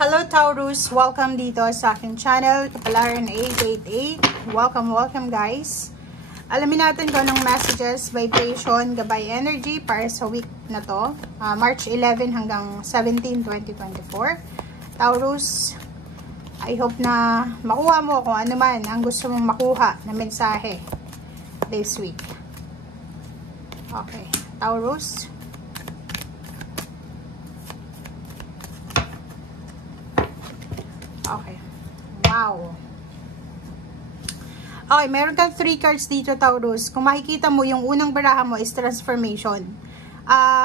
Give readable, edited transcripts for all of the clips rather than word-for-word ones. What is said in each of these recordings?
Hello Taurus! Welcome dito sa aking channel, Kapalaran 888. Welcome guys! Alamin natin kung anong messages, vibration, gabay energy para sa week na to. March 11 hanggang 17, 2024. Taurus, I hope na makuha mo kung ano man ang gusto mong makuha na mensahe this week. Okay, Taurus. Okay. Wow. Okay, meron kang 3 cards dito, Taurus. Kung makikita mo, yung unang baraha mo is transformation.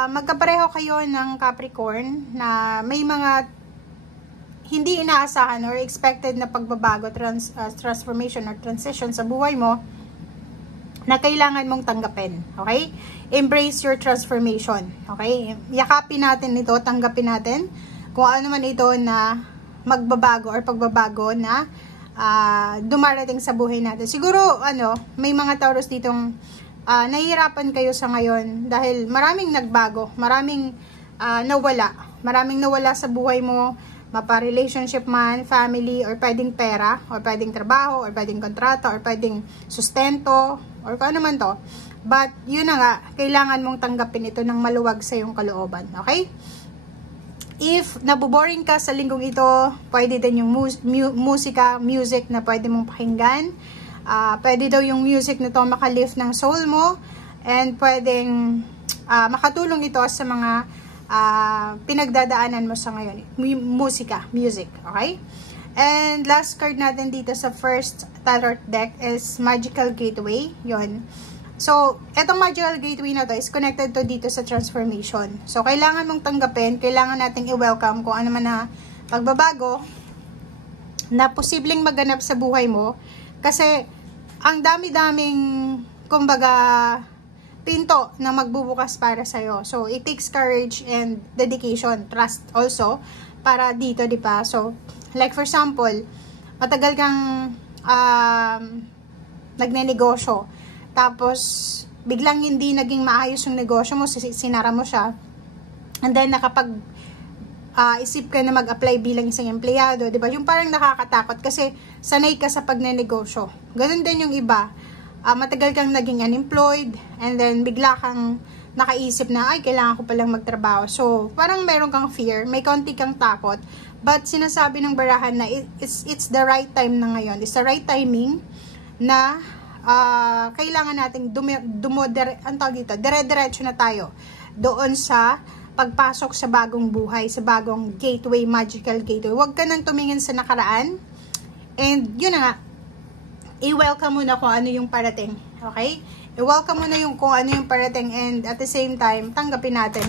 Magkapareho kayo ng Capricorn na may mga hindi inaasahan or expected na pagbabago, transformation or transition sa buhay mo na kailangan mong tanggapin. Okay? Embrace your transformation. Okay? Yakapin natin ito, tanggapin natin kung ano man ito na magbabago or pagbabago na dumarating sa buhay natin. Siguro, may mga Taurus ditong nahihirapan kayo sa ngayon dahil maraming nagbago, maraming nawala sa buhay mo, mapa-relationship man, family, or pwedeng pera, or pwedeng trabaho, or pwedeng kontrata, or pwedeng sustento, or kung ano man to. But, yun na nga, kailangan mong tanggapin ito ng maluwag sa iyong kalooban. Okay? If naboboring ka sa linggong ito, pwede din yung music na pwede mong pakinggan. Pwede daw yung music na to makalift ng soul mo. And pwedeng makatulong ito sa mga pinagdadaanan mo sa ngayon. Music. Okay? And last card natin dito sa first tarot deck is Magical Gateway. Yun. So, etong Magical Gateway na to is connected to dito sa transformation. So, kailangan mong tanggapin, kailangan nating i-welcome kung ano man na pagbabago na posibleng maganap sa buhay mo. Kasi, ang dami-daming, kumbaga, pinto na magbubukas para sa'yo. So, it takes courage and dedication, trust also, para dito, di ba? So, like for example, matagal kang nagnenegosyo. Tapos, biglang hindi naging maayos yung negosyo mo, sinara mo siya. And then, isip ka na mag-apply bilang isang empleyado, di ba? Yung parang nakakatakot kasi sanay ka sa pagnenegosyo. Ganun din yung iba. Matagal kang naging unemployed, and then bigla kang nakaisip na, ay, kailangan ko palang magtrabaho. So, parang meron kang fear, may konti kang takot. But, sinasabi ng barahan na it's the right time na ngayon. It's the right timing na kailangan nating dire-diretso na tayo doon sa pagpasok sa bagong buhay, sa bagong gateway, magical gateway. Huwag ka nang tumingin sa nakaraan. And yun na nga, i-welcome mo na kung ano yung parating. Okay? I-welcome mo na yung kung ano yung parating, and at the same time, tanggapin natin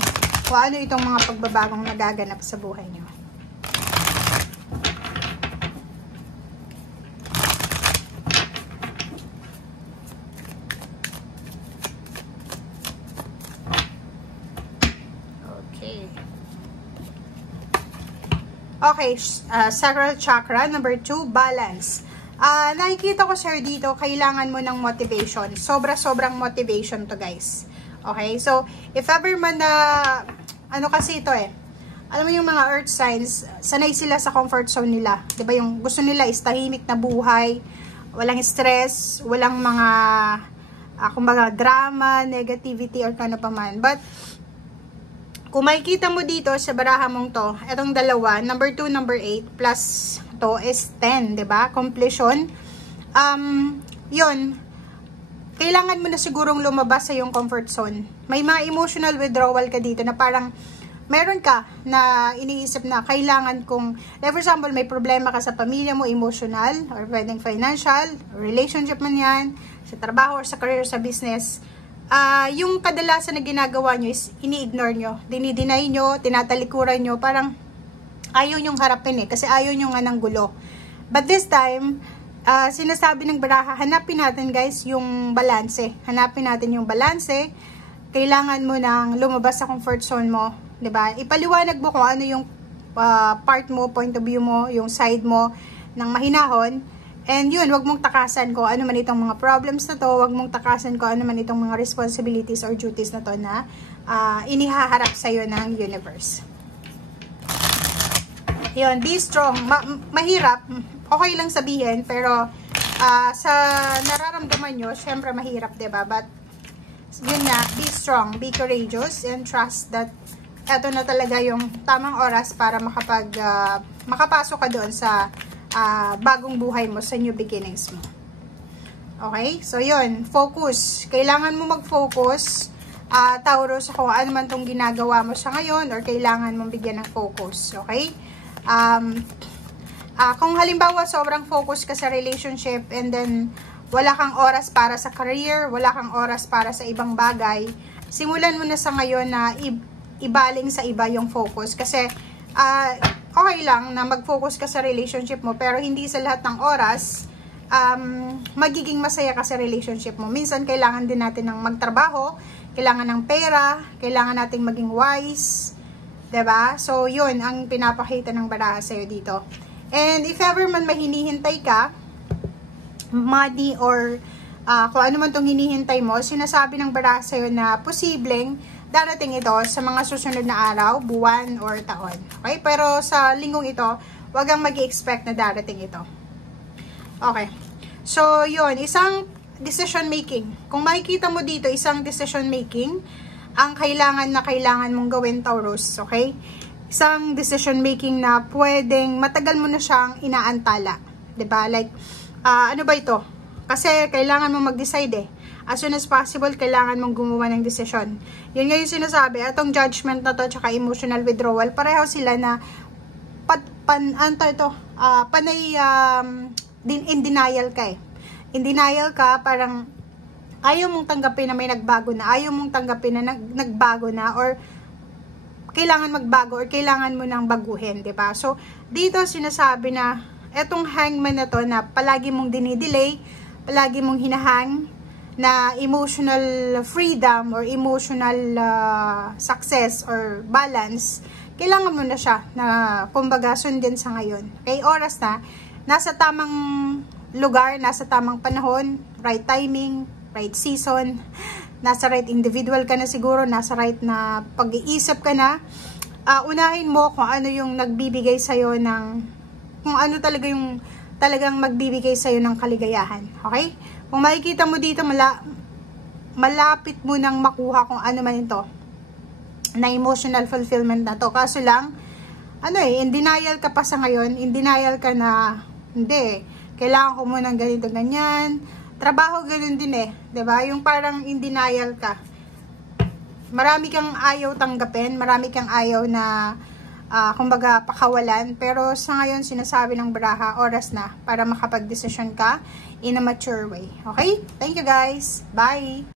kung ano itong mga pagbabagong nagaganap sa buhay niyo. Okay, sacral chakra, number 2, balance. Nakikita ko, sir, dito, kailangan mo ng motivation. Sobrang motivation to, guys. Okay, so, if ever man na, kasi ito alam mo yung mga earth signs, sanay sila sa comfort zone nila. Diba, yung gusto nila is tahimik na buhay, walang stress, walang mga, kumbaga, drama, negativity, or kano pa man. But, kung makikita mo dito sa baraha mong to, etong dalawa, number 2, number 8, plus to is 10, diba? Completion. Yun, kailangan mo na sigurong lumabas sa yung comfort zone. May mga emotional withdrawal ka dito na parang meron ka na iniisip na kailangan kong, like for example, may problema ka sa pamilya mo, emotional, or pwedeng financial, relationship man yan, sa trabaho, or sa career, sa business. Yung kadalasan na ginagawa nyo is ini-ignore nyo, dinideny nyo, tinatalikuran nyo, parang ayaw nyong harapin kasi ayaw nyo nga ng gulo. But this time, sinasabi ng baraha, hanapin natin, guys, yung balanse. Hanapin natin yung balanse. Kailangan mo nang lumabas sa comfort zone mo, diba? Ipaliwanag mo kung ano yung part mo, point of view mo, yung side mo ng mahinahon. And yun, wag mong takasan kung ano man itong mga problems na to, wag mong takasan kung ano man itong mga responsibilities or duties na to na inihaharap sa'yo ng universe. Yun, be strong. Mahirap. Okay lang sabihin, pero sa nararamdaman nyo, syempre mahirap, diba? But, yun nga, be strong, be courageous, and trust that eto na talaga yung tamang oras para makapasok ka doon sa bagong buhay mo, sa new beginnings mo. Okay? So, yun. Focus. Kailangan mo mag-focus, Taurus, kung ano man tong ginagawa mo sa ngayon, or kailangan mong bigyan ng focus. Okay? Kung halimbawa, sobrang focus ka sa relationship, and then, wala kang oras para sa career, wala kang oras para sa ibang bagay, simulan mo na sa ngayon na ibaling sa iba yung focus. Kasi, okay lang na mag-focus ka sa relationship mo, pero hindi sa lahat ng oras, magiging masaya ka sa relationship mo. Minsan, kailangan din natin ng magtrabaho, kailangan ng pera, kailangan nating maging wise, diba? So, yun ang pinapakita ng baraha sa'yo dito. And, if ever man mahinihintay ka, money or kung ano man itong hinihintay mo, sinasabi ng baraha sa'yo na posibleng darating ito sa mga susunod na araw, buwan, or taon. Okay? Pero sa linggong ito, wag kang mag-i-expect na darating ito. Okay. So, yun. Isang decision making. Kung makikita mo dito, isang decision making ang kailangan mong gawin, Taurus. Okay? Isang decision making na pwedeng matagal mo na siyang inaantala. Diba? Like, ano ba ito? Kasi kailangan mong mag-decide eh. As soon as possible, kailangan mong gumawa ng desisyon. Yun nga yung sinasabi, atong judgment na to, tsaka emotional withdrawal, pareho sila na panay in denial ka eh. In denial ka, parang ayaw mong tanggapin na may nagbago na, ayaw mong tanggapin na nagbago na, or kailangan magbago, or kailangan mo nang baguhin, diba? So, dito sinasabi na etong hangman na to na palagi mong dinidelay, palagi mong hinahang na emotional freedom or emotional success or balance, kailangan mo na siya na kumbaga sundin sa ngayon. Kay oras na, nasa tamang lugar, nasa tamang panahon, right timing, right season, nasa right individual ka na siguro, nasa right na pag-iisip ka na, unahin mo kung ano yung nagbibigay sa'yo ng kung ano talaga yung talagang magbibigay sa'yo ng kaligayahan. Okay? Kung makikita mo dito, malapit mo nang makuha kung ano man ito na emotional fulfillment na to. Kaso lang, in denial ka pa sa ngayon, in denial ka na, hindi, kailangan ko muna ng ganito, ganyan. Trabaho, ganun din eh. Diba? Yung parang in denial ka. Marami kang ayaw tanggapin, marami kang ayaw na kumbaga pakawalan, pero sa ngayon sinasabi ng baraha, oras na para makapag-desisyon ka in a mature way. Okay? Thank you guys. Bye!